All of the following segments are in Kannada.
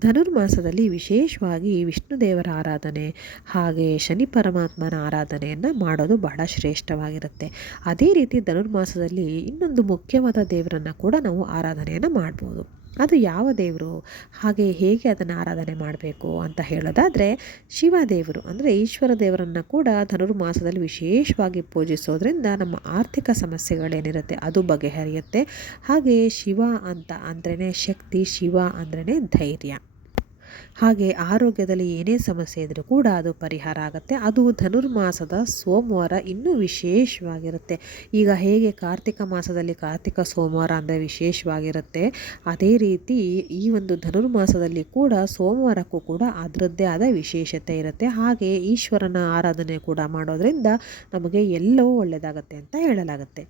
ಧನುರ್ಮಾಸದಲ್ಲಿ ವಿಶೇಷವಾಗಿ ವಿಷ್ಣು ದೇವರ ಆರಾಧನೆ ಹಾಗೆ ಶನಿ ಪರಮಾತ್ಮನ ಆರಾಧನೆಯನ್ನು ಮಾಡೋದು ಬಹಳ ಶ್ರೇಷ್ಠವಾಗಿರುತ್ತೆ. ಅದೇ ರೀತಿ ಧನುರ್ಮಾಸದಲ್ಲಿ ಇನ್ನೊಂದು ಮುಖ್ಯವಾದ ದೇವರನ್ನು ಕೂಡ ನಾವು ಆರಾಧನೆಯನ್ನು ಮಾಡ್ಬೋದು. ಅದು ಯಾವ ದೇವರು? ಹಾಗೆ ಹೇಗೆ ಅದನ್ನು ಆರಾಧನೆ ಮಾಡಬೇಕು ಅಂತ ಹೇಳೋದಾದರೆ ಶಿವ ದೇವರು ಅಂದರೆ ಈಶ್ವರ ದೇವರನ್ನು ಕೂಡ ಧನುರ್ಮಾಸದಲ್ಲಿ ವಿಶೇಷವಾಗಿ ಪೂಜಿಸೋದ್ರಿಂದ ನಮ್ಮ ಆರ್ಥಿಕ ಸಮಸ್ಯೆಗಳೇನಿರುತ್ತೆ ಅದು ಬಗೆಹರಿಯುತ್ತೆ. ಹಾಗೆ ಶಿವ ಅಂತ ಅಂದ್ರೇ ಶಕ್ತಿ, ಶಿವ ಅಂದ್ರೇ ಧೈರ್ಯ. ಹಾಗೆ ಆರೋಗ್ಯದಲ್ಲಿ ಏನೇ ಸಮಸ್ಯೆ ಇದ್ದರೂ ಕೂಡ ಅದು ಪರಿಹಾರ ಆಗುತ್ತೆ. ಅದು ಧನುರ್ಮಾಸದ ಸೋಮವಾರ ಇನ್ನೂ ವಿಶೇಷವಾಗಿರುತ್ತೆ. ಈಗ ಹೇಗೆ ಕಾರ್ತಿಕ ಮಾಸದಲ್ಲಿ ಕಾರ್ತಿಕ ಸೋಮವಾರ ಅಂದರೆ ವಿಶೇಷವಾಗಿರುತ್ತೆ, ಅದೇ ರೀತಿ ಈ ಒಂದು ಧನುರ್ಮಾಸದಲ್ಲಿ ಕೂಡ ಸೋಮವಾರಕ್ಕೂ ಕೂಡ ಅದರದ್ದೇ ಆದ ವಿಶೇಷತೆ ಇರುತ್ತೆ. ಹಾಗೆ ಈಶ್ವರನ ಆರಾಧನೆ ಕೂಡ ಮಾಡೋದ್ರಿಂದ ನಮಗೆ ಎಲ್ಲವೂ ಒಳ್ಳೆಯದಾಗತ್ತೆ ಅಂತ ಹೇಳಲಾಗುತ್ತೆ.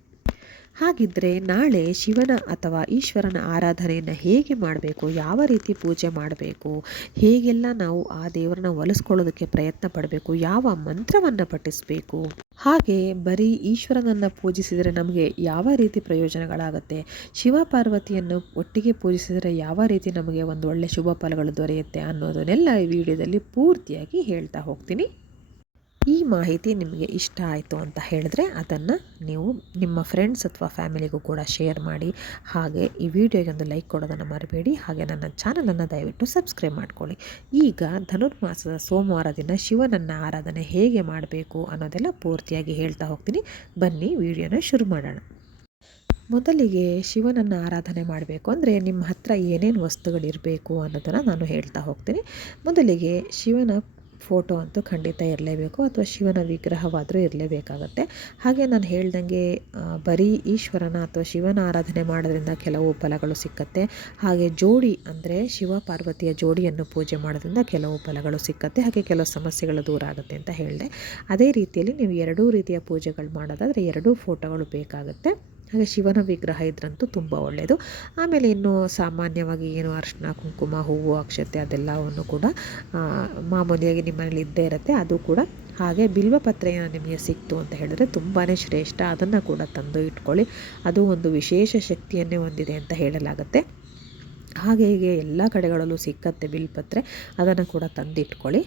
ಹಾಗಿದ್ದರೆ ನಾಳೆ ಶಿವನ ಅಥವಾ ಈಶ್ವರನ ಆರಾಧನೆಯನ್ನು ಹೇಗೆ ಮಾಡಬೇಕು? ಯಾವ ರೀತಿ ಪೂಜೆ ಮಾಡಬೇಕು? ಹೇಗೆಲ್ಲ ನಾವು ಆ ದೇವರನ್ನ ಒಲಿಸ್ಕೊಳ್ಳೋದಕ್ಕೆ ಪ್ರಯತ್ನ ಪಡಬೇಕು? ಯಾವ ಮಂತ್ರವನ್ನು ಪಠಿಸಬೇಕು? ಹಾಗೆ ಬರೀ ಈಶ್ವರನನ್ನು ಪೂಜಿಸಿದರೆ ನಮಗೆ ಯಾವ ರೀತಿ ಪ್ರಯೋಜನಗಳಾಗುತ್ತೆ? ಶಿವ ಪಾರ್ವತಿಯನ್ನು ಒಟ್ಟಿಗೆ ಪೂಜಿಸಿದರೆ ಯಾವ ರೀತಿ ನಮಗೆ ಒಂದು ಒಳ್ಳೆಯ ಶುಭ ಫಲಗಳು ದೊರೆಯುತ್ತೆ ಅನ್ನೋದನ್ನೆಲ್ಲ ಈ ವಿಡಿಯೋದಲ್ಲಿ ಪೂರ್ತಿಯಾಗಿ ಹೇಳ್ತಾ ಹೋಗ್ತೀನಿ. ಈ ಮಾಹಿತಿ ನಿಮಗೆ ಇಷ್ಟ ಆಯಿತು ಅಂತ ಹೇಳಿದ್ರೆ ಅದನ್ನು ನೀವು ನಿಮ್ಮ ಫ್ರೆಂಡ್ಸ್ ಅಥವಾ ಫ್ಯಾಮಿಲಿಗೂ ಕೂಡ ಶೇರ್ ಮಾಡಿ. ಹಾಗೆ ಈ ವಿಡಿಯೋಗೆ ಒಂದು ಲೈಕ್ ಕೊಡೋದನ್ನು ಮರಿಬೇಡಿ. ಹಾಗೆ ನನ್ನ ಚಾನಲನ್ನು ದಯವಿಟ್ಟು ಸಬ್ಸ್ಕ್ರೈಬ್ ಮಾಡ್ಕೊಳ್ಳಿ. ಈಗ ಧನುರ್ಮಾಸದ ಸೋಮವಾರ ದಿನ ಶಿವನನ್ನು ಆರಾಧನೆ ಹೇಗೆ ಮಾಡಬೇಕು ಅನ್ನೋದೆಲ್ಲ ಪೂರ್ತಿಯಾಗಿ ಹೇಳ್ತಾ ಹೋಗ್ತೀನಿ. ಬನ್ನಿ ವಿಡಿಯೋನ ಶುರು ಮಾಡೋಣ. ಮೊದಲಿಗೆ ಶಿವನನ್ನು ಆರಾಧನೆ ಮಾಡಬೇಕು ಅಂದರೆ ನಿಮ್ಮ ಹತ್ರ ಏನೇನು ವಸ್ತುಗಳಿರಬೇಕು ಅನ್ನೋದನ್ನು ನಾನು ಹೇಳ್ತಾ ಹೋಗ್ತೀನಿ. ಮೊದಲಿಗೆ ಶಿವನ ಫೋಟೋ ಅಂತೂ ಖಂಡಿತ ಇರಲೇಬೇಕು ಅಥವಾ ಶಿವನ ವಿಗ್ರಹವಾದರೂ ಇರಲೇಬೇಕಾಗತ್ತೆ. ಹಾಗೆ ನಾನು ಹೇಳ್ದಂಗೆ ಬರೀ ಈಶ್ವರನ ಅಥವಾ ಶಿವನ ಆರಾಧನೆ ಮಾಡೋದ್ರಿಂದ ಕೆಲವು ಫಲಗಳು ಸಿಕ್ಕತ್ತೆ. ಹಾಗೆ ಜೋಡಿ ಅಂದರೆ ಶಿವ ಪಾರ್ವತಿಯ ಜೋಡಿಯನ್ನು ಪೂಜೆ ಮಾಡೋದ್ರಿಂದ ಕೆಲವು ಫಲಗಳು ಸಿಕ್ಕತ್ತೆ. ಹಾಗೆ ಕೆಲವು ಸಮಸ್ಯೆಗಳು ದೂರ ಆಗುತ್ತೆ ಅಂತ ಹೇಳಿದೆ. ಅದೇ ರೀತಿಯಲ್ಲಿ ನೀವು ಎರಡೂ ರೀತಿಯ ಪೂಜೆಗಳು ಮಾಡೋದಾದರೆ ಎರಡೂ ಫೋಟೋಗಳು ಬೇಕಾಗುತ್ತೆ. ಹಾಗೆ ಶಿವನ ವಿಗ್ರಹ ಇದ್ರಂತೂ ತುಂಬ ಒಳ್ಳೆಯದು. ಆಮೇಲೆ ಇನ್ನು ಸಾಮಾನ್ಯವಾಗಿ ಏನು ಅರಿಶಿನ ಕುಂಕುಮ, ಹೂವು, ಅಕ್ಷತೆ ಅದೆಲ್ಲವನ್ನು ಕೂಡ ಮಾಮೂಲಿಯಾಗಿ ನಿಮ್ಮನೇಲಿ ಇದ್ದೇ ಇರುತ್ತೆ, ಅದು ಕೂಡ. ಹಾಗೆ ಬಿಲ್ವಪತ್ರೆ ನಿಮಗೆ ಸಿಕ್ತು ಅಂತ ಹೇಳಿದ್ರೆ ತುಂಬಾ ಶ್ರೇಷ್ಠ, ಅದನ್ನು ಕೂಡ ತಂದು ಇಟ್ಕೊಳ್ಳಿ. ಅದು ಒಂದು ವಿಶೇಷ ಶಕ್ತಿಯನ್ನೇ ಹೊಂದಿದೆ ಅಂತ ಹೇಳಲಾಗುತ್ತೆ. ಹಾಗೆ ಹೀಗೆ ಎಲ್ಲ ಕಡೆಗಳಲ್ಲೂ ಸಿಕ್ಕತ್ತೆ ಬಿಲ್ಪತ್ರೆ ಅದನ್ನು ಕೂಡ ತಂದಿಟ್ಕೊಳ್ಳಿ.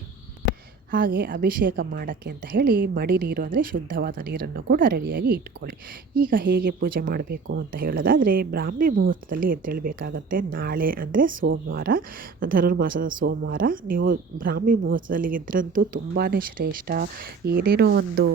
ಹಾಗೆ ಅಭಿಷೇಕ ಮಾಡೋಕ್ಕೆ ಅಂತ ಹೇಳಿ ಮಡಿ ನೀರು ಅಂದರೆ ಶುದ್ಧವಾದ ನೀರನ್ನು ಕೂಡ ರೆಡಿಯಾಗಿ ಇಟ್ಕೊಳ್ಳಿ. ಈಗ ಹೇಗೆ ಪೂಜೆ ಮಾಡಬೇಕು ಅಂತ ಹೇಳೋದಾದರೆ ಬ್ರಾಹ್ಮಿ ಮುಹೂರ್ತದಲ್ಲಿ ಎದ್ದೇಳಬೇಕಾಗತ್ತೆ ನಾಳೆ ಅಂದರೆ ಸೋಮವಾರ, ಧನುರ್ಮಾಸದ ಸೋಮವಾರ ನೀವು ಬ್ರಾಹ್ಮಿ ಮುಹೂರ್ತದಲ್ಲಿ ಎದ್ರಂತೂ ತುಂಬಾ ಶ್ರೇಷ್ಠ. ಏನೇನೋ ಒಂದು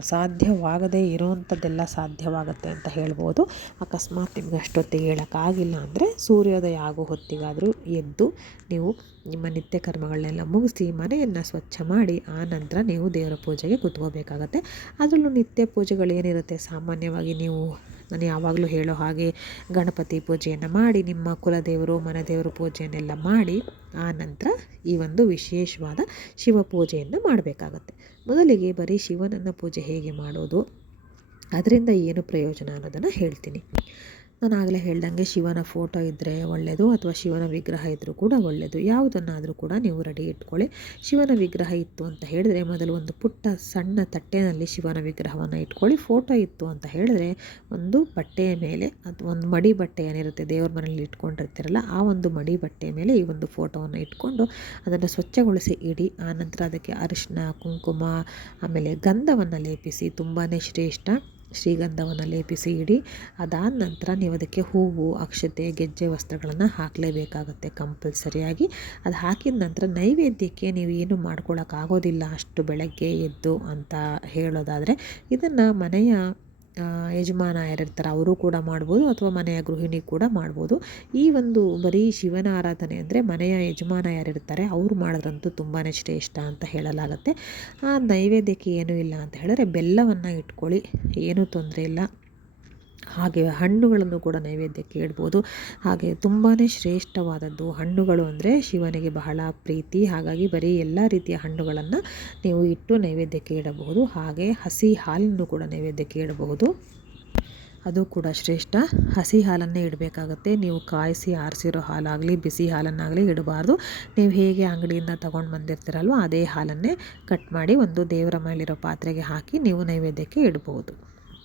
ಸಾಧ್ಯವಾಗದೇ ಇರೋವಂಥದ್ದೆಲ್ಲ ಸಾಧ್ಯವಾಗುತ್ತೆ ಅಂತ ಹೇಳ್ಬೋದು. ಅಕಸ್ಮಾತ್ ನಿಮ್ಗೆ ಅಷ್ಟೊತ್ತಿಗೆ ಹೇಳೋಕ್ಕಾಗಿಲ್ಲ ಅಂದರೆ ಸೂರ್ಯೋದಯ ಆಗೋ ಹೊತ್ತಿಗಾದರೂ ಎದ್ದು ನೀವು ನಿಮ್ಮ ನಿತ್ಯ ಕರ್ಮಗಳನ್ನೆಲ್ಲ ಮುಗಿಸಿ, ಮನೆಯನ್ನು ಸ್ವಚ್ಛ ಮಾಡಿ, ಆ ನಂತರ ನೀವು ದೇವರ ಪೂಜೆಗೆ ಕೂತ್ಕೋಬೇಕಾಗತ್ತೆ. ಅದರಲ್ಲೂ ನಿತ್ಯ ಪೂಜೆಗಳು ಏನಿರುತ್ತೆ? ಸಾಮಾನ್ಯವಾಗಿ ನೀವು ನಾನು ಯಾವಾಗಲೂ ಹೇಳೋ ಹಾಗೆ ಗಣಪತಿ ಪೂಜೆಯನ್ನು ಮಾಡಿ, ನಿಮ್ಮ ಕುಲದೇವರು, ಮನೆದೇವರು ಪೂಜೆಯನ್ನೆಲ್ಲ ಮಾಡಿ, ಆ ನಂತರ ಈ ಒಂದು ವಿಶೇಷವಾದ ಶಿವ ಪೂಜೆಯನ್ನು ಮಾಡಬೇಕಾಗತ್ತೆ. ಮೊದಲಿಗೆ ಬರೀ ಶಿವನನ್ನು ಪೂಜೆ ಹೇಗೆ ಮಾಡೋದು, ಅದರಿಂದ ಏನು ಪ್ರಯೋಜನ ಅನ್ನೋದನ್ನು ಹೇಳ್ತೀನಿ. ನಾನು ಆಗಲೇ ಹೇಳ್ದಂಗೆ ಶಿವನ ಫೋಟೋ ಇದ್ದರೆ ಒಳ್ಳೆಯದು ಅಥವಾ ಶಿವನ ವಿಗ್ರಹ ಇದ್ದರೂ ಕೂಡ ಒಳ್ಳೆಯದು ಯಾವುದನ್ನಾದರೂ ಕೂಡ ನೀವು ರೆಡಿ ಇಟ್ಕೊಳ್ಳಿ. ಶಿವನ ವಿಗ್ರಹ ಇತ್ತು ಅಂತ ಹೇಳಿದ್ರೆ ಮೊದಲು ಒಂದು ಪುಟ್ಟ ಸಣ್ಣ ತಟ್ಟೆನಲ್ಲಿ ಶಿವನ ವಿಗ್ರಹವನ್ನು ಇಟ್ಕೊಳ್ಳಿ. ಫೋಟೋ ಇತ್ತು ಅಂತ ಹೇಳಿದ್ರೆ ಒಂದು ಬಟ್ಟೆಯ ಮೇಲೆ ಅದು ಒಂದು ಮಡಿ ಬಟ್ಟೆ ಏನಿರುತ್ತೆ ದೇವ್ರ ಮನೆಯಲ್ಲಿ ಇಟ್ಕೊಂಡಿರ್ತೀರಲ್ಲ ಆ ಒಂದು ಮಡಿ ಬಟ್ಟೆಯ ಮೇಲೆ ಈ ಒಂದು ಫೋಟೋವನ್ನು ಇಟ್ಕೊಂಡು ಅದನ್ನು ಸ್ವಚ್ಛಗೊಳಿಸಿ ಇಡಿ. ಆನಂತರ ಅದಕ್ಕೆ ಅರಿಶಿನ, ಕುಂಕುಮ, ಆಮೇಲೆ ಗಂಧವನ್ನು ಲೇಪಿಸಿ. ತುಂಬಾ ಶ್ರೇಷ್ಠ. ಶ್ರೀಗಂಧವನ್ನು ಲೇಪಿಸಿ ಇಡಿ ಅದಾದ ನಂತರ ನೀವು ಅದಕ್ಕೆ ಹೂವು, ಅಕ್ಷತೆ, ಗೆಜ್ಜೆ ವಸ್ತ್ರಗಳನ್ನು ಹಾಕಲೇಬೇಕಾಗುತ್ತೆ ಕಂಪಲ್ಸರಿಯಾಗಿ. ಅದು ಹಾಕಿದ ನಂತರ ನೈವೇದ್ಯಕ್ಕೆ ನೀವು ಏನು ಮಾಡ್ಕೊಳ್ಳೋಕ್ಕಾಗೋದಿಲ್ಲ ಅಷ್ಟು ಬೆಳಗ್ಗೆ ಎದ್ದು ಅಂತ ಹೇಳೋದಾದರೆ ಇದನ್ನು ಮನೆಯ ಯಜಮಾನ ಯಾರಿರ್ತಾರೆ ಅವರು ಕೂಡ ಮಾಡ್ಬೋದು ಅಥವಾ ಮನೆಯ ಗೃಹಿಣಿ ಕೂಡ ಮಾಡ್ಬೋದು. ಈ ಒಂದು ಬರೀ ಶಿವನ ಆರಾಧನೆ ಅಂದರೆ ಮನೆಯ ಯಜಮಾನ ಯಾರಿರ್ತಾರೆ ಅವರು ಮಾಡಿದ್ರಂತೂ ತುಂಬಾ ಶ್ರೇಷ್ಠ ಅಂತ ಹೇಳಲಾಗತ್ತೆ. ಆ, ನೈವೇದ್ಯಕ್ಕೆ ಏನೂ ಇಲ್ಲ ಅಂತ ಹೇಳಿದ್ರೆ ಬೆಲ್ಲವನ್ನು ಇಟ್ಕೊಳ್ಳಿ, ಏನೂ ತೊಂದರೆ ಇಲ್ಲ. ಹಾಗೆ ಹಣ್ಣುಗಳನ್ನು ಕೂಡ ನೈವೇದ್ಯಕ್ಕೆ ಇಡ್ಬೋದು ಹಾಗೆ ತುಂಬಾ ಶ್ರೇಷ್ಠವಾದದ್ದು ಹಣ್ಣುಗಳು ಅಂದರೆ ಶಿವನಿಗೆ ಬಹಳ ಪ್ರೀತಿ. ಹಾಗಾಗಿ ಬರೀ ಎಲ್ಲ ರೀತಿಯ ಹಣ್ಣುಗಳನ್ನು ನೀವು ಇಟ್ಟು ನೈವೇದ್ಯಕ್ಕೆ ಇಡಬಹುದು ಹಾಗೆ ಹಸಿ ಹಾಲನ್ನು ಕೂಡ ನೈವೇದ್ಯಕ್ಕೆ ಇಡಬಹುದು ಅದು ಕೂಡ ಶ್ರೇಷ್ಠ. ಹಸಿ ಹಾಲನ್ನೇ ಇಡಬೇಕಾಗತ್ತೆ. ನೀವು ಕಾಯಿಸಿ ಆರಿಸಿರೋ ಹಾಲಾಗಲಿ, ಬಿಸಿ ಹಾಲನ್ನಾಗಲಿ ಇಡಬಾರ್ದು. ನೀವು ಹೇಗೆ ಅಂಗಡಿಯಿಂದ ತೊಗೊಂಡು ಬಂದಿರ್ತೀರಲ್ವ, ಅದೇ ಹಾಲನ್ನೇ ಕಟ್ ಮಾಡಿ ಒಂದು ದೇವರ ಮೇಲಿರೋ ಪಾತ್ರೆಗೆ ಹಾಕಿ ನೀವು ನೈವೇದ್ಯಕ್ಕೆ ಇಡ್ಬೋದು.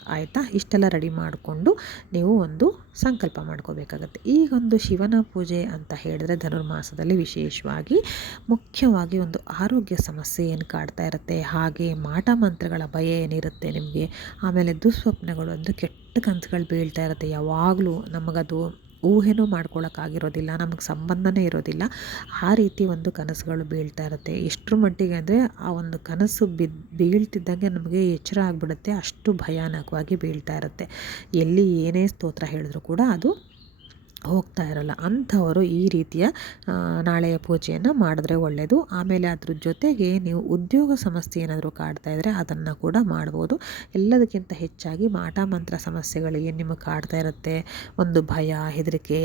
ಆಯಿತಾ? ಇಷ್ಟೆಲ್ಲ ರೆಡಿ ಮಾಡಿಕೊಂಡು ನೀವು ಒಂದು ಸಂಕಲ್ಪ ಮಾಡ್ಕೋಬೇಕಾಗತ್ತೆ. ಈಗೊಂದು ಶಿವನ ಪೂಜೆ ಅಂತ ಹೇಳಿದ್ರೆ ಧನುರ್ಮಾಸದಲ್ಲಿ ವಿಶೇಷವಾಗಿ ಮುಖ್ಯವಾಗಿ ಒಂದು ಆರೋಗ್ಯ ಸಮಸ್ಯೆ ಏನು ಕಾಡ್ತಾ ಇರುತ್ತೆ? ಹಾಗೆ ಮಾಟ ಮಂತ್ರಗಳ ಭಯ ಏನಿರುತ್ತೆ ನಿಮಗೆ? ಆಮೇಲೆ ದುಸ್ವಪ್ನಗಳು ಅಂದರೆ ಕೆಟ್ಟ ಕನಸುಗಳು ಬೀಳ್ತಾ ಇರುತ್ತೆ. ಯಾವಾಗಲೂ ನಮಗದು ಊಹೆನೂ ಮಾಡ್ಕೊಳ್ಳೋಕ್ಕಾಗಿರೋದಿಲ್ಲ ನಮಗೆ ಸಂಬಂಧನೇ ಇರೋದಿಲ್ಲ. ಆ ರೀತಿ ಒಂದು ಕನಸುಗಳು ಬೀಳ್ತಾ ಇರುತ್ತೆ. ಎಷ್ಟರ ಮಟ್ಟಿಗೆ ಅಂದರೆ ಆ ಒಂದು ಕನಸು ಬಿದ್ದು ಬೀಳ್ತಿದ್ದಂಗೆ ನಮಗೆ ಎಚ್ಚರ ಆಗಿಬಿಡುತ್ತೆ, ಅಷ್ಟು ಭಯಾನಕವಾಗಿ ಬೀಳ್ತಾ ಇರುತ್ತೆ. ಎಲ್ಲಿ ಏನೇ ಸ್ತೋತ್ರ ಹೇಳಿದ್ರು ಕೂಡ ಅದು ಹೋಗ್ತಾ ಇರಲ್ಲ. ಅಂಥವರು ಈ ರೀತಿಯ ನಾಳೆಯ ಪೂಜೆಯನ್ನು ಮಾಡಿದ್ರೆ ಒಳ್ಳೆಯದು ಆಮೇಲೆ ಅದ್ರ ಜೊತೆಗೆ ನೀವು ಉದ್ಯೋಗ ಸಮಸ್ಯೆ ಏನಾದರೂ ಕಾಡ್ತಾ ಇದ್ದರೆ ಅದನ್ನು ಕೂಡ ಮಾಡ್ಬೋದು. ಎಲ್ಲದಕ್ಕಿಂತ ಹೆಚ್ಚಾಗಿ ಮಾಟ ಮಂತ್ರ ಸಮಸ್ಯೆಗಳು ಏನು ನಿಮಗೆ ಕಾಡ್ತಾ ಇರುತ್ತೆ? ಒಂದು ಭಯ, ಹೆದರಿಕೆ,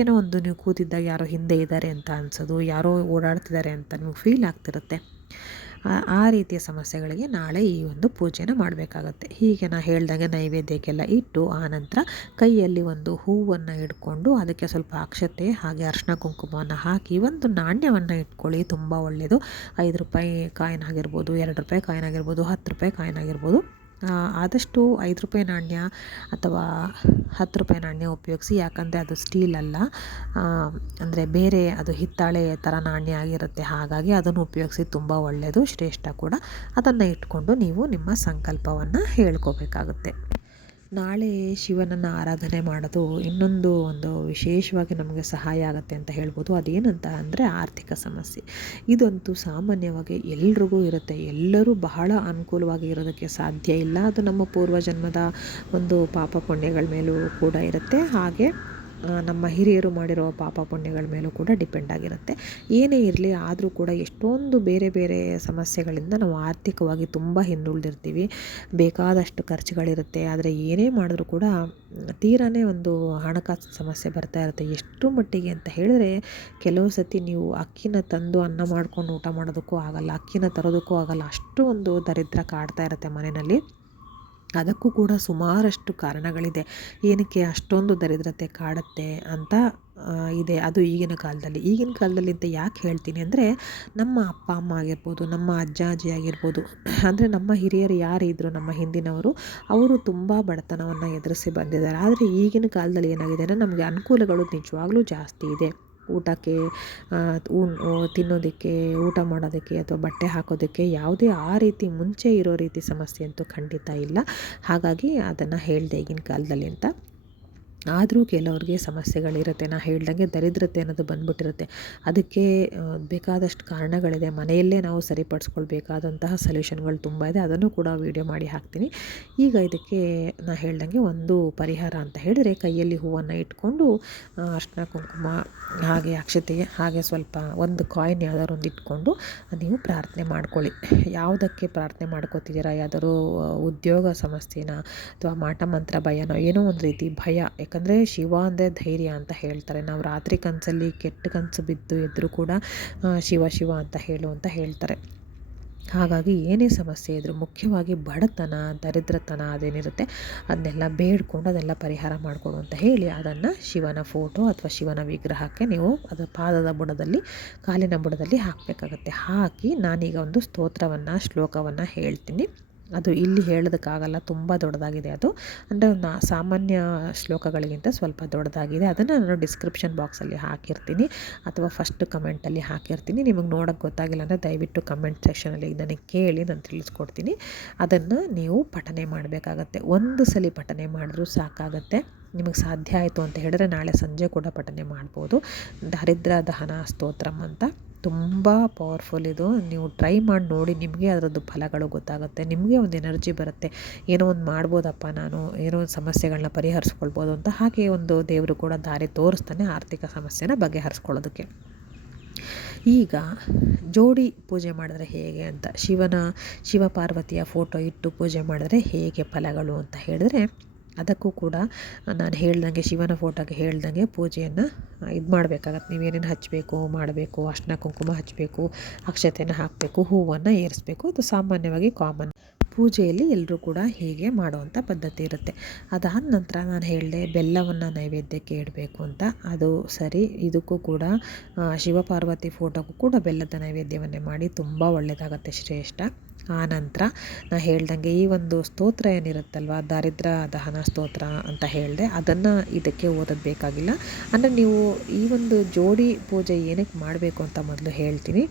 ಏನೋ ಒಂದು ನೀವು ಕೂತಿದ್ದಾಗ ಯಾರೋ ಹಿಂದೆ ಇದ್ದಾರೆ ಅಂತ ಅನ್ಸೋದು, ಯಾರೋ ಓಡಾಡ್ತಿದ್ದಾರೆ ಅಂತ ನಿಮ್ಗೆ ಫೀಲ್ ಆಗ್ತಿರುತ್ತೆ. ಆ ರೀತಿಯ ಸಮಸ್ಯೆಗಳಿಗೆ ನಾಳೆ ಈ ಒಂದು ಪೂಜೆನ ಮಾಡಬೇಕಾಗತ್ತೆ. ಹೀಗೆ ನಾ ಹೇಳ್ದಂಗೆ ನೈವೇದ್ಯಕ್ಕೆಲ್ಲ ಇಟ್ಟು ಆನಂತರ ಕೈಯಲ್ಲಿ ಒಂದು ಹೂವನ್ನು ಇಟ್ಕೊಂಡು ಅದಕ್ಕೆ ಸ್ವಲ್ಪ ಅಕ್ಷತೆ ಹಾಗೆ ಅರ್ಶಿನ ಕುಂಕುಮವನ್ನು ಹಾಕಿ ಒಂದು ನಾಣ್ಯವನ್ನು ಇಟ್ಕೊಳ್ಳಿ, ತುಂಬ ಒಳ್ಳೆಯದು ಐದು ರೂಪಾಯಿ ಕಾಯಿನ್ ಆಗಿರ್ಬೋದು, ಎರಡು ರೂಪಾಯಿ ಕಾಯಿನ್ ಆಗಿರ್ಬೋದು, ಹತ್ತು ರೂಪಾಯಿ ಕಾಯಿನ್ ಆಗಿರ್ಬೋದು. ಆದಷ್ಟು ಐದು ರೂಪಾಯಿ ನಾಣ್ಯ ಅಥವಾ ಹತ್ತು ರೂಪಾಯಿ ನಾಣ್ಯ ಉಪಯೋಗಿಸಿ, ಯಾಕಂದರೆ ಅದು ಸ್ಟೀಲ್ ಅಲ್ಲ. ಅಂದರೆ ಬೇರೆ ಅದು ಹಿತ್ತಾಳೆ ಥರ ನಾಣ್ಯ ಆಗಿರುತ್ತೆ. ಹಾಗಾಗಿ ಅದನ್ನು ಉಪಯೋಗಿಸಿ ತುಂಬ ಒಳ್ಳೆಯದು, ಶ್ರೇಷ್ಠ ಕೂಡ. ಅದನ್ನು ಇಟ್ಕೊಂಡು ನೀವು ನಿಮ್ಮ ಸಂಕಲ್ಪವನ್ನು ಹೇಳ್ಕೋಬೇಕಾಗುತ್ತೆ. ನಾಳೆ ಶಿವನನ್ನು ಆರಾಧನೆ ಮಾಡೋದು ಇನ್ನೊಂದು ಒಂದು ವಿಶೇಷವಾಗಿ ನಮಗೆ ಸಹಾಯ ಆಗುತ್ತೆ ಅಂತ ಹೇಳ್ಬೋದು. ಅದೇನಂತ ಅಂದರೆ ಆರ್ಥಿಕ ಸಮಸ್ಯೆ. ಇದಂತೂ ಸಾಮಾನ್ಯವಾಗಿ ಎಲ್ರಿಗೂ ಇರುತ್ತೆ. ಎಲ್ಲರೂ ಬಹಳ ಅನುಕೂಲವಾಗಿ ಇರೋದಕ್ಕೆ ಸಾಧ್ಯ ಇಲ್ಲ. ಅದು ನಮ್ಮ ಪೂರ್ವಜನ್ಮದ ಒಂದು ಪಾಪ ಪುಣ್ಯಗಳ ಮೇಲೂ ಕೂಡ ಇರುತ್ತೆ. ಹಾಗೆ ನಮ್ಮ ಹಿರಿಯರು ಮಾಡಿರೋ ಪಾಪ ಪುಣ್ಯಗಳ ಮೇಲೂ ಕೂಡ ಡಿಪೆಂಡ್ ಆಗಿರುತ್ತೆ. ಏನೇ ಇರಲಿ, ಆದರೂ ಕೂಡ ಎಷ್ಟೊಂದು ಬೇರೆ ಬೇರೆ ಸಮಸ್ಯೆಗಳಿಂದ ನಾವು ಆರ್ಥಿಕವಾಗಿ ತುಂಬ ಹಿಂದುಳಿದಿರ್ತೀವಿ. ಬೇಕಾದಷ್ಟು ಖರ್ಚುಗಳಿರುತ್ತೆ. ಆದರೆ ಏನೇ ಮಾಡಿದ್ರೂ ಕೂಡ ತೀರಾನೇ ಒಂದು ಹಣಕಾಸು ಸಮಸ್ಯೆ ಬರ್ತಾ ಇರುತ್ತೆ. ಎಷ್ಟು ಮಟ್ಟಿಗೆ ಅಂತ ಹೇಳಿದ್ರೆ, ಕೆಲವು ಸತಿ ನೀವು ಅಕ್ಕಿನ ತಂದು ಅನ್ನ ಮಾಡ್ಕೊಂಡು ಊಟ ಮಾಡೋದಕ್ಕೂ ಆಗಲ್ಲ, ಅಕ್ಕಿನ ತರೋದಕ್ಕೂ ಆಗಲ್ಲ, ಅಷ್ಟು ಒಂದು ದರಿದ್ರ ಕಾಡ್ತಾ ಇರುತ್ತೆ ಮನೆಯಲ್ಲಿ. ಅದಕ್ಕೂ ಕೂಡ ಸುಮಾರಷ್ಟು ಕಾರಣಗಳಿದೆ. ಏನಕ್ಕೆ ಅಷ್ಟೊಂದು ದರಿದ್ರತೆ ಕಾಡುತ್ತೆ ಅಂತ ಇದೆ. ಅದು ಈಗಿನ ಕಾಲದಲ್ಲಿ. ಈಗಿನ ಕಾಲದಲ್ಲಿ ಅಂತ ಯಾಕೆ ಹೇಳ್ತೀನಿ ಅಂದರೆ, ನಮ್ಮ ಅಪ್ಪ, ಅಮ್ಮ ಆಗಿರ್ಬೋದು, ನಮ್ಮ ಅಜ್ಜ, ಅಜ್ಜಿ ಆಗಿರ್ಬೋದು, ಅಂದರೆ ನಮ್ಮ ಹಿರಿಯರು ಯಾರು ಇದ್ದರು ನಮ್ಮ ಹಿಂದಿನವರು, ಅವರು ತುಂಬ ಬಡತನವನ್ನು ಎದುರಿಸಿ ಬಂದಿದ್ದಾರೆ. ಆದರೆ ಈಗಿನ ಕಾಲದಲ್ಲಿ ಏನಾಗಿದೆ ಅಂದರೆ, ನಮಗೆ ಅನುಕೂಲಗಳು ನಿಜವಾಗ್ಲೂ ಜಾಸ್ತಿ ಇದೆ. ಊಟಕ್ಕೆ ತಿನ್ನೋದಕ್ಕೆ, ಊಟ ಮಾಡೋದಕ್ಕೆ ಅಥವಾ ಬಟ್ಟೆ ಹಾಕೋದಕ್ಕೆ ಯಾವುದೇ ಆ ರೀತಿ ಮುಂಚೆ ಇರೋ ರೀತಿ ಸಮಸ್ಯೆ ಅಂತೂ ಖಂಡಿತ ಇಲ್ಲ. ಹಾಗಾಗಿ ಅದನ್ನು ಹೇಳಿದೆ ಈಗಿನ ಕಾಲದಲ್ಲಿ ಅಂತ. ಆದರೂ ಕೆಲವ್ರಿಗೆ ಸಮಸ್ಯೆಗಳಿರುತ್ತೆ. ನಾ ಹೇಳ್ದಂಗೆ ದರಿದ್ರತೆ ಅನ್ನೋದು ಬಂದ್ಬಿಟ್ಟಿರುತ್ತೆ. ಅದಕ್ಕೆ ಬೇಕಾದಷ್ಟು ಕಾರಣಗಳಿದೆ. ಮನೆಯಲ್ಲೇ ನಾವು ಸರಿಪಡಿಸ್ಕೊಳ್ಬೇಕಾದಂತಹ ಸೊಲ್ಯೂಷನ್ಗಳು ತುಂಬ ಇದೆ. ಅದನ್ನು ಕೂಡ ವೀಡಿಯೋ ಮಾಡಿ ಹಾಕ್ತೀನಿ. ಈಗ ಇದಕ್ಕೆ ನಾ ಹೇಳ್ದಂಗೆ ಒಂದು ಪರಿಹಾರ ಅಂತ ಹೇಳಿದರೆ, ಕೈಯಲ್ಲಿ ಹೂವನ್ನು ಇಟ್ಕೊಂಡು ಅರ್ಶಿನ ಕುಂಕುಮ, ಹಾಗೆ ಅಕ್ಷತೆ ಹಾಗೆ ಸ್ವಲ್ಪ ಒಂದು ಕಾಯಿನ್ ಯಾವ್ದಾದ್ರು ಒಂದು ಇಟ್ಕೊಂಡು, ನೀವು ಪ್ರಾರ್ಥನೆ ಮಾಡ್ಕೊಳ್ಳಿ. ಯಾವುದಕ್ಕೆ ಪ್ರಾರ್ಥನೆ ಮಾಡ್ಕೋತಿದ್ದೀರಾ? ಯಾವ್ದಾದ್ರು ಉದ್ಯೋಗ ಸಮಸ್ಯೆನ? ಅಥವಾ ಮಾಟ ಮಂತ್ರ ಭಯನೋ? ಏನೋ ಒಂದು ರೀತಿ ಭಯ ಯಾಕಂದರೆ ಶಿವ ಅಂದರೆ ಧೈರ್ಯ ಅಂತ ಹೇಳ್ತಾರೆ. ನಾವು ರಾತ್ರಿ ಕನಸಲ್ಲಿ ಕೆಟ್ಟ ಕನಸು ಬಿದ್ದು ಎದ್ದರೂ ಕೂಡ ಶಿವ ಶಿವ ಅಂತ ಹೇಳು ಅಂತ ಹೇಳ್ತಾರೆ. ಹಾಗಾಗಿ ಏನೇ ಸಮಸ್ಯೆ ಇದ್ದರೂ ಮುಖ್ಯವಾಗಿ ಬಡತನ, ದರಿದ್ರತನ ಅದೇನಿರುತ್ತೆ, ಅದನ್ನೆಲ್ಲ ಬೇಡ್ಕೊಂಡು ಅದೆಲ್ಲ ಪರಿಹಾರ ಮಾಡಿಕೊಡು ಅಂತ ಹೇಳಿ ಅದನ್ನು ಶಿವನ ಫೋಟೋ ಅಥವಾ ಶಿವನ ವಿಗ್ರಹಕ್ಕೆ ನೀವು ಅದರ ಪಾದದ ಬುಡದಲ್ಲಿ, ಕಾಲಿನ ಬುಡದಲ್ಲಿ ಹಾಕಬೇಕಾಗತ್ತೆ. ಹಾಕಿ ನಾನೀಗ ಒಂದು ಸ್ತೋತ್ರವನ್ನು, ಶ್ಲೋಕವನ್ನು ಹೇಳ್ತೀನಿ. ಅದು ಇಲ್ಲಿ ಹೇಳೋದಕ್ಕಾಗಲ್ಲ, ತುಂಬ ದೊಡ್ಡದಾಗಿದೆ ಅದು. ಅಂದರೆ ಸಾಮಾನ್ಯ ಶ್ಲೋಕಗಳಿಗಿಂತ ಸ್ವಲ್ಪ ದೊಡ್ಡದಾಗಿದೆ. ಅದನ್ನು ನಾನು ಡಿಸ್ಕ್ರಿಪ್ಷನ್ ಬಾಕ್ಸಲ್ಲಿ ಹಾಕಿರ್ತೀನಿ. ಅಥವಾ ಫಸ್ಟ್ ಕಮೆಂಟಲ್ಲಿ ಹಾಕಿರ್ತೀನಿ. ನಿಮಗೆ ನೋಡೋಕ್ಕೆ ಗೊತ್ತಾಗಿಲ್ಲ ಅಂದರೆ ದಯವಿಟ್ಟು ಕಮೆಂಟ್ ಸೆಕ್ಷನಲ್ಲಿ ಇದನ್ನು ಕೇಳಿ ನಾನು ತಿಳಿಸ್ಕೊಡ್ತೀನಿ. ಅದನ್ನು ನೀವು ಪಠನೆ ಮಾಡಬೇಕಾಗತ್ತೆ. ಒಂದು ಸಲ ಪಠನೆ ಮಾಡಿದ್ರೂ ಸಾಕಾಗತ್ತೆ. ನಿಮಗೆ ಸಾಧ್ಯ ಆಯಿತು ಅಂತ ಹೇಳಿದ್ರೆ ನಾಳೆ ಸಂಜೆ ಕೂಡ ಪಠನೆ ಮಾಡ್ಬೋದು. ದರಿದ್ರ ದಹನ ಸ್ತೋತ್ರಂ ಅಂತ. ತುಂಬ ಪವರ್ಫುಲ್ ಇದು. ನೀವು ಟ್ರೈ ಮಾಡಿ ನೋಡಿ, ನಿಮಗೆ ಅದರದ್ದು ಫಲಗಳು ಗೊತ್ತಾಗುತ್ತೆ. ನಿಮಗೆ ಒಂದು ಎನರ್ಜಿ ಬರುತ್ತೆ. ಏನೋ ಒಂದು ಮಾಡ್ಬೋದಪ್ಪ ನಾನು, ಏನೋ ಒಂದು ಸಮಸ್ಯೆಗಳನ್ನ ಪರಿಹರಿಸ್ಕೊಳ್ಬೋದು ಅಂತ ಹಾಗೆ ಒಂದು ದೇವರು ಕೂಡ ದಾರಿ ತೋರಿಸ್ತಾನೆ ಆರ್ಥಿಕ ಸಮಸ್ಯೆನ ಬಗೆಹರಿಸ್ಕೊಳ್ಳೋದಕ್ಕೆ. ಈಗ ಜೋಡಿ ಪೂಜೆ ಮಾಡಿದ್ರೆ ಹೇಗೆ ಅಂತ, ಶಿವನ ಶಿವ ಪಾರ್ವತಿಯ ಫೋಟೋ ಇಟ್ಟು ಪೂಜೆ ಮಾಡಿದ್ರೆ ಹೇಗೆ ಫಲಗಳು ಅಂತ ಹೇಳಿದ್ರೆ ಅದಕ್ಕೂ ಕೂಡ ನಾನು ಹೇಳ್ದಂಗೆ, ಶಿವನ ಫೋಟೋಗೆ ಹೇಳ್ದಂಗೆ ಪೂಜೆಯನ್ನು ಇದು ಮಾಡಬೇಕಾಗತ್ತೆ. ನೀವೇನೇನು ಹಚ್ಚಬೇಕು ಮಾಡಬೇಕು, ಅರ್ಶಿನ ಕುಂಕುಮ ಹಚ್ಚಬೇಕು ಅಕ್ಷತೆಯನ್ನು ಹಾಕಬೇಕು, ಹೂವನ್ನು ಏರಿಸ್ಬೇಕು. ಅದು ಸಾಮಾನ್ಯವಾಗಿ ಕಾಮನ್ ಪೂಜೆಯಲ್ಲಿ ಎಲ್ಲರೂ ಕೂಡ ಹೀಗೆ ಮಾಡುವಂಥ ಪದ್ಧತಿ ಇರುತ್ತೆ. ಅದಾದ ನಂತರ ನಾನು ಹೇಳಿದೆ, ಬೆಲ್ಲವನ್ನು ನೈವೇದ್ಯಕ್ಕೆ ಇಡಬೇಕು ಅಂತ. ಅದು ಸರಿ, ಇದಕ್ಕೂ ಕೂಡ ಶಿವಪಾರ್ವತಿ ಫೋಟೋಗೂ ಕೂಡ ಬೆಲ್ಲದ ನೈವೇದ್ಯವನ್ನೇ ಮಾಡಿ ತುಂಬ ಒಳ್ಳೆಯದಾಗತ್ತೆ ಶ್ರೇಷ್ಠ. ಆ ನಂತರ ನಾ ಹೇಳ್ದಂಗೆ ಈ ಒಂದು ಸ್ತೋತ್ರ ಏನಿರುತ್ತಲ್ವ ದಾರಿದ್ರ ದಹನ ಸ್ತೋತ್ರ ಅಂತ ಹೇಳಿದೆ, ಅದನ್ನು ಇದಕ್ಕೆ ಓದೋದು ಬೇಕಾಗಿಲ್ಲ. ಅಂದರೆ ನೀವು ಈ ಒಂದು ಜೋಡಿ ಪೂಜೆ ಏನಕ್ಕೆ ಮಾಡಬೇಕು ಅಂತ ಮೊದಲು ಹೇಳ್ತೀನಿ.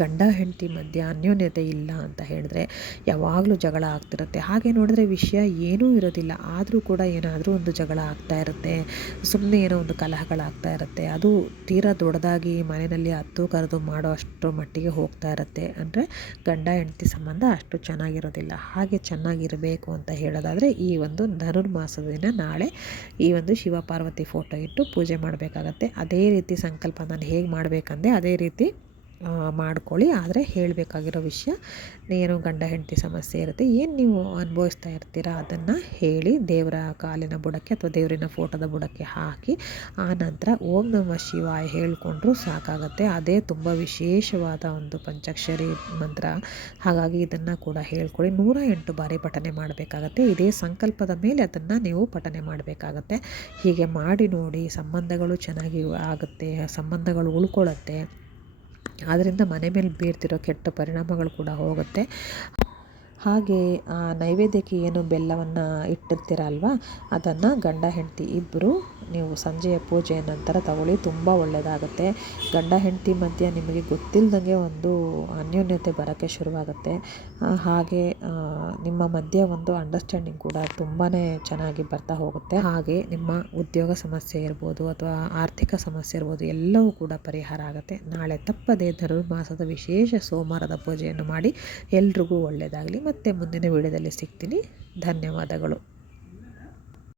ಗಂಡ ಹೆಂಡತಿ ಮಧ್ಯೆ ಅನ್ಯೋನ್ಯತೆ ಇಲ್ಲ ಅಂತ ಹೇಳಿದ್ರೆ ಯಾವಾಗಲೂ ಜಗಳ ಆಗ್ತಿರುತ್ತೆ. ಹಾಗೆ ನೋಡಿದ್ರೆ ವಿಷಯ ಏನೂ ಇರೋದಿಲ್ಲ. ಆದರೂ ಕೂಡ ಏನಾದರೂ ಒಂದು ಜಗಳ ಆಗ್ತಾ ಇರುತ್ತೆ. ಸುಮ್ಮನೆ ಏನೋ ಒಂದು ಕಲಹಗಳಾಗ್ತಾ ಇರುತ್ತೆ. ಅದು ತೀರಾ ದೊಡ್ಡದಾಗಿ ಮನೆಯಲ್ಲಿ ಹತ್ತು ಕರೆದು ಮಾಡೋ ಅಷ್ಟು ಮಟ್ಟಿಗೆ ಹೋಗ್ತಾ ಇರುತ್ತೆ. ಅಂದರೆ ಗಂಡ ಹೆಂಡತಿ ಸಂಬಂಧ ಅಷ್ಟು ಚೆನ್ನಾಗಿರೋದಿಲ್ಲ. ಹಾಗೆ ಚೆನ್ನಾಗಿರಬೇಕು ಅಂತ ಹೇಳೋದಾದರೆ ಈ ಒಂದು ಧನುರ್ಮಾಸದ ದಿನ ನಾಳೆ ಈ ಒಂದು ಶಿವ ಪಾರ್ವತಿ ಫೋಟೋ ಇಟ್ಟು ಪೂಜೆ ಮಾಡಬೇಕಾಗತ್ತೆ. ಅದೇ ರೀತಿ ಸಂಕಲ್ಪ ನಾನು ಹೇಗೆ ಮಾಡಬೇಕಂದೆ ಅದೇ ರೀತಿ ಮಾಡ್ಕೊಳ್ಳಿ. ಆದರೆ ಹೇಳಬೇಕಾಗಿರೋ ವಿಷಯ, ಏನು ಗಂಡ ಹೆಂಡತಿ ಸಮಸ್ಯೆ ಇರುತ್ತೆ, ಏನು ನೀವು ಅನುಭವಿಸ್ತಾ ಇರ್ತೀರ ಅದನ್ನು ಹೇಳಿ ದೇವರ ಕಾಲಿನ ಬುಡಕ್ಕೆ ಅಥವಾ ದೇವರಿನ ಫೋಟೋದ ಬುಡಕ್ಕೆ ಹಾಕಿ, ಆ ನಂತರ ಓಂ ನಮ ಶಿವಾಯ ಹೇಳಿಕೊಂಡ್ರೂ ಸಾಕಾಗತ್ತೆ. ಅದೇ ತುಂಬ ವಿಶೇಷವಾದ ಒಂದು ಪಂಚಾಕ್ಷರಿ ಮಂತ್ರ. ಹಾಗಾಗಿ ಇದನ್ನು ಕೂಡ ಹೇಳ್ಕೊಳ್ಳಿ ನೂರ ಎಂಟು ಬಾರಿ ಪಠನೆ ಮಾಡಬೇಕಾಗತ್ತೆ. ಇದೇ ಸಂಕಲ್ಪದ ಮೇಲೆ ಅದನ್ನು ನೀವು ಪಠನೆ ಮಾಡಬೇಕಾಗತ್ತೆ. ಹೀಗೆ ಮಾಡಿ ನೋಡಿ, ಸಂಬಂಧಗಳು ಚೆನ್ನಾಗಿ ಆಗುತ್ತೆ, ಸಂಬಂಧಗಳು ಉಳ್ಕೊಳ್ಳುತ್ತೆ. ಆದ್ದರಿಂದ ಮನೆ ಮೇಲೆ ಬೀರ್ತಿರೋ ಕೆಟ್ಟ ಪರಿಣಾಮಗಳು ಕೂಡ ಹೋಗುತ್ತೆ. ಹಾಗೆ, ಆ, ನೈವೇದ್ಯಕ್ಕೆ ಏನು ಬೆಲ್ಲವನ್ನು ಇಟ್ಟಿರ್ತೀರ ಅಲ್ವಾ ಅದನ್ನು ಗಂಡ ಹೆಂಡತಿ ಇಬ್ಬರು ನೀವು ಸಂಜೆಯ ಪೂಜೆಯ ನಂತರ ತಗೊಳ್ಳಿ, ತುಂಬ ಒಳ್ಳೆಯದಾಗುತ್ತೆ ಗಂಡ ಹೆಂಡತಿ ಮಧ್ಯೆ ನಿಮಗೆ ಗೊತ್ತಿಲ್ಲದಂಗೆ ಒಂದು ಅನ್ಯೋನ್ಯತೆ ಬರೋಕ್ಕೆ ಶುರುವಾಗುತ್ತೆ. ಹಾಗೆ ನಿಮ್ಮ ಮಧ್ಯೆ ಒಂದು ಅಂಡರ್ಸ್ಟ್ಯಾಂಡಿಂಗ್ ಕೂಡ ತುಂಬಾ ಚೆನ್ನಾಗಿ ಬರ್ತಾ ಹೋಗುತ್ತೆ. ಹಾಗೆ, ನಿಮ್ಮ ಉದ್ಯೋಗ ಸಮಸ್ಯೆ ಇರ್ಬೋದು ಅಥವಾ ಆರ್ಥಿಕ ಸಮಸ್ಯೆ ಇರ್ಬೋದು, ಎಲ್ಲವೂ ಕೂಡ ಪರಿಹಾರ ಆಗುತ್ತೆ. ನಾಳೆ ತಪ್ಪದೇ ಧನುರ್ಮಾಸದ ವಿಶೇಷ ಸೋಮವಾರದ ಪೂಜೆಯನ್ನು ಮಾಡಿ ಎಲ್ರಿಗೂ ಒಳ್ಳೆಯದಾಗಲಿ ಮತ್ತು ಮುಂದಿನ ವೀಡಿಯೋದಲ್ಲಿ ಸಿಗ್ತೀನಿ. ಧನ್ಯವಾದಗಳು.